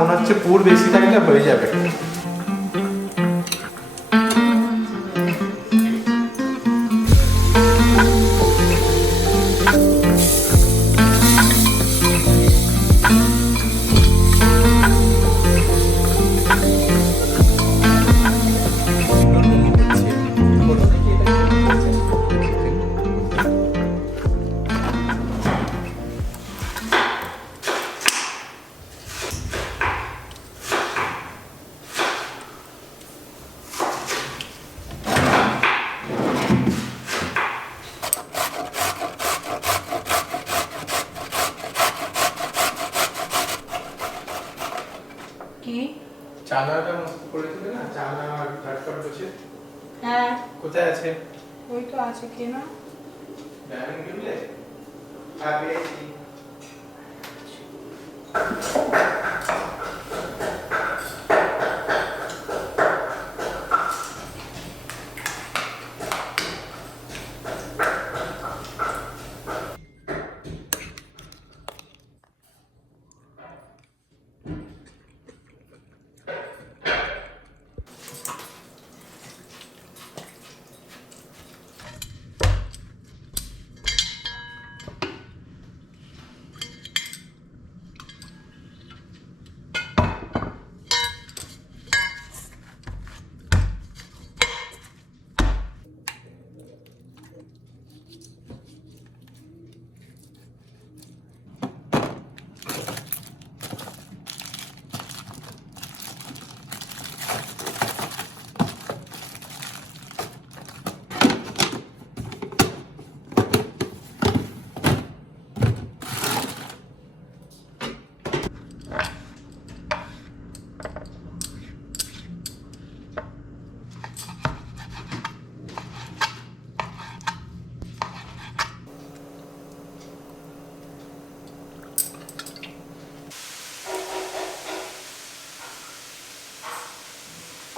মনে হচ্ছে পুর বেশি থাকলে হয়ে যাবে। কি চানাটা মস্ত করেছিল না, চানা আর ঝটপট বসে। হ্যাঁ কোথায় আছে? ওই তো আছে কেনা ডায়মন্ড কিনলে? আর পেয়েছি।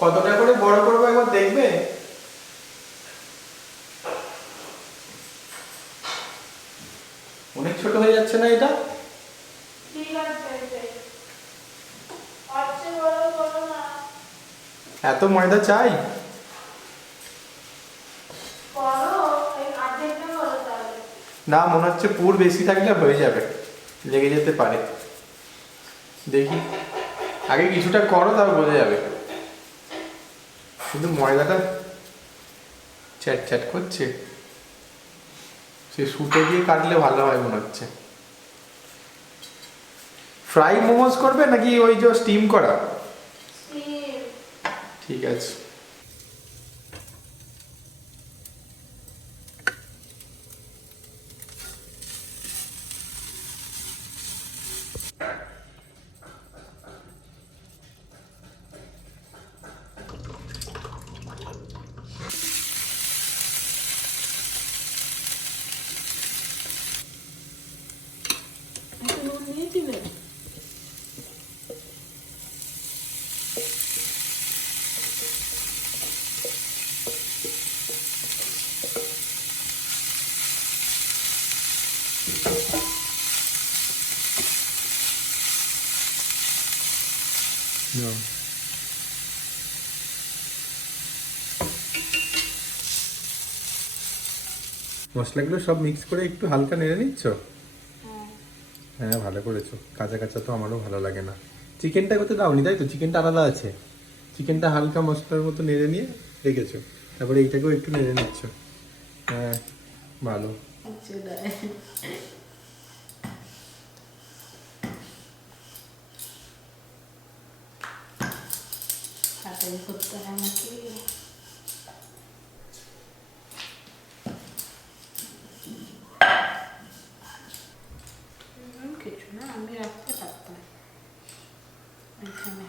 কতটা করে বড় করবো একবার দেখবে? অনেক ছোট হয়ে যাচ্ছে না এটা? ঠিক আছে আচ্ছা বলো বলো না এত ময়দা চাই? বলো এই আর্ধেকটা বলো তাহলে না, মনে হচ্ছে পুর বেশি থাকলে হয়ে যাবে, লেগে যেতে পারে। দেখি, আগে কিছুটা করো, তারপর বোঝা যাবে। কিন্তু ময়দাটা চ্যাট চ্যাট করছে, সে সুতো দিয়ে কাটলে ভালো হয় মনে হচ্ছে। ফ্রাই মোমোস করবে নাকি ওই যে স্টিম করা? ঠিক আছে। নুন দিয়েছিলে মশলাগুলো সব মিক্স করে একটু হালকা নেড়ে নিচ্ছ? হ্যাঁ, ভালো করেছো। কাঁচা কাঁচা তো আমারও ভালো লাগে না। চিকেনটা করতে দাওনি, তাই তো? চিকেনটা আলাদা আছে। চিকেনটা হালকা মশলার মতো নেড়ে নিয়ে রেখেছো, তারপরে এইটাকেও একটু নেড়ে নিচ্ছ। হ্যাঁ, ভালো। তাড়াতাড়ি করতে হয় আমাকে কিছু না আমি রাখতে পারতাম এখানে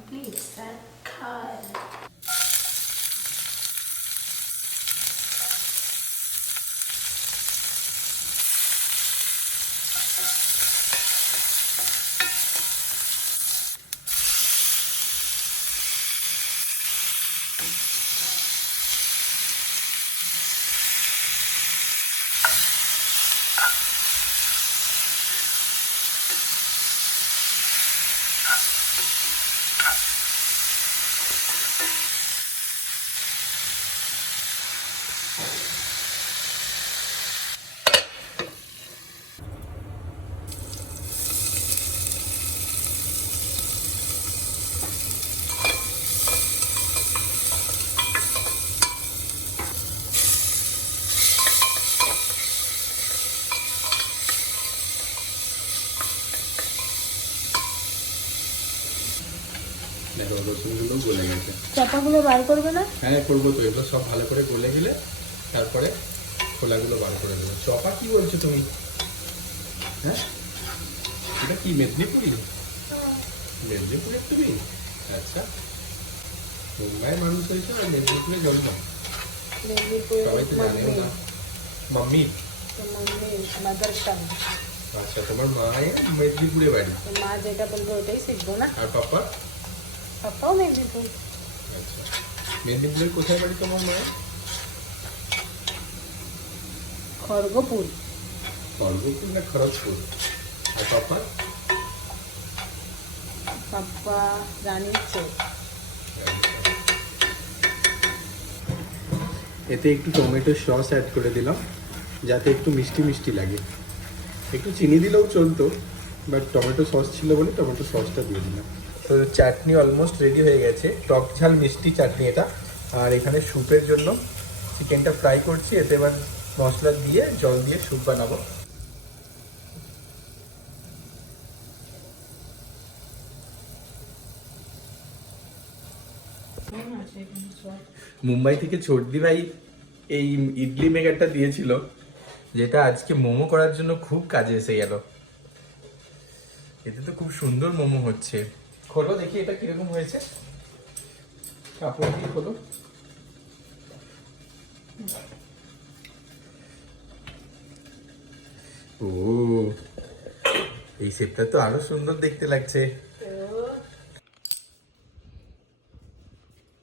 কমপ্লিট সার্কাল। দেখো রসুনগুলো গলে গেছে। চাপাগুলো বার করবে না? হ্যাঁ করবো তো, এগুলো সব ভালো করে গলে গেলে তারপরে খোলাগুলো বার করে দেবো। চপা কি বলছো তুমি? হ্যাঁ এটা কি মেদিনীপুরি? মেদিনীপুরের তুমি? আচ্ছা, মুম্বাইয়ের মানুষ হয়েছে আর মেদিনীপুরে জন্ম, সবাই তো জানেও না। মাম্মি? Mother tongue. আচ্ছা, তোমার মায়ের মেদিনীপুরে বাড়ি, মা যেটা বলবে ওটাই শিখবো না। আর পাপা? পাপাও মেদিনীপুর। আচ্ছা, মেদিনীপুরের কোথায় বাড়ি তোমার মায়ের? খড়গপুর। খড়গপুর না খড়গপুর? আর পাপা? পাপা রানীর চোখ। এতে একটু টমেটো সস অ্যাড করে দিলাম যাতে একটু মিষ্টি মিষ্টি লাগে। একটু চিনি দিলেও চলতো, বাট টমেটো সস ছিল বলে টমেটো সসটা দিয়ে দিলাম। তো চাটনি অলমোস্ট রেডি হয়ে গেছে, টক ঝাল মিষ্টি চাটনি এটা। আর এখানে স্যুপের জন্য চিকেনটা ফ্রাই করছি, এতে এবার মশলা দিয়ে জল দিয়ে স্যুপ বানাবো। মুম্বাই থেকে ছোটদি ভাই এই ইডলি মেকারটা দিয়েছিল, যেটা আজকে মোমো করার জন্য খুব কাজে এসে গেল। এতে তো খুব সুন্দর মোমো হচ্ছে। খোলো দেখি এটা কিরকম হয়েছে, কাপড় দিয়ে খোলো। ও, এই শেপটা তো আরো সুন্দর দেখতে লাগছে।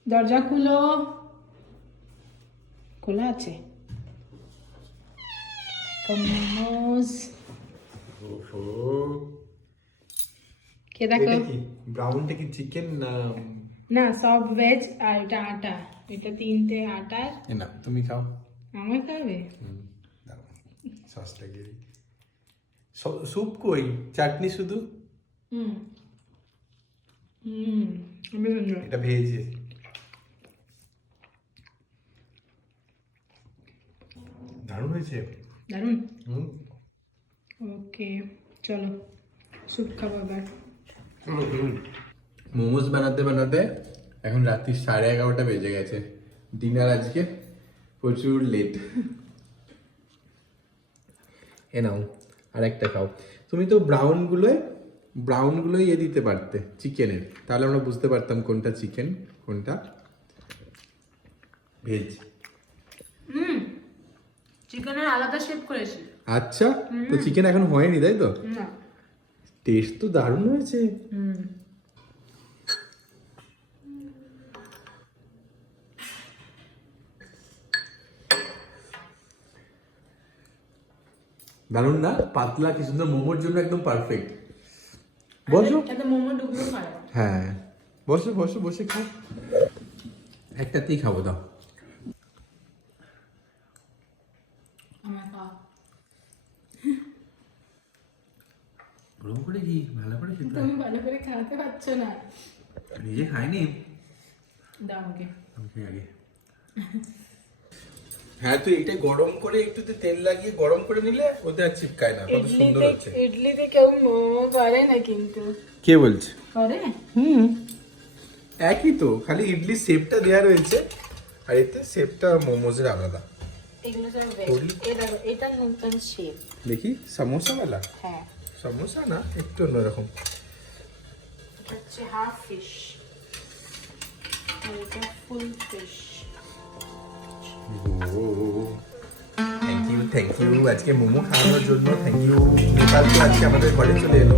দরজা খুলো। খোলা আছে। মোমোজ। ওহো, কে দেখো? এটা কি ব্রাউনটা কি চিকেন না? না, সব ভেজ আর এটা আটা। এটা 3টে আটার। না তুমি খাও। আমার খাবে? দাঁড়াও, সস লাগিয়ে দিই। স্যুপ কই, চাটনি শুধু? হুম হুম, আমি সুন্দর। এটা ভেজে দারুণ হয়েছে। দারুন। হুম, ওকে, চলো স্যুপ খাবো এবার। মোমোজ বানাতে বানাতে এখন রাত্রি 11:30 বেজে গেছে। ডিনার আজকে প্রচুর লেট। এ নাও আর একটা খাও। তুমি তো ব্রাউনগুলোই দিতে পারতে চিকেনের, তাহলে আমরা বুঝতে পারতাম কোনটা চিকেন কোনটা ভেজ। চিকেনের আলাদা শেপ করেছি। আচ্ছা, তো চিকেন এখন হয়নি তাই তো? না। টেস্ট তো দারুণ হয়েছে। দারুণ না? পাতলা কি সুন্দর, মোমোর জন্য একদম পারফেক্ট। বসো। এত মোমো ডুবলো খায়। হ্যাঁ বসো বসো, বসে খাও। একটাতেই খাবো, দাও। গরম করে কি ভালো করে খেতে হয়। তুমি ভালো করে খাওয়াতে পারছো না। নিজে খাইনি, দাও আমাকে। আমি খাই আগে। হ্যাঁ, তুই এটা গরম করে একটুতে তেল লাগিয়ে গরম করে নিলে ওতে আর চিপকায় না। কত সুন্দর হচ্ছে। ইডলিতে কেউ মোমো করে না কিন্তু। কে বলছে? করে। একই তো, খালি ইডলি শেপটা দেওয়া রয়েছে আর এতে শেপটা মোমোজের আলাদা। এগুলো সব করলি? এটা নতুন শেপ। দেখি সমোসাওয়ালা। হ্যাঁ, সমোসা না, একটু অন্যরকম। এটা হচ্ছে হাফ ফিশ। আর এটা ফুল ফিশ। থ্যাংক ইউ আজকে মোমো খাওয়ানোর জন্য থ্যাংক ইউ। নেপাল তো আজকে আমাদের ঘরে চলে এলো।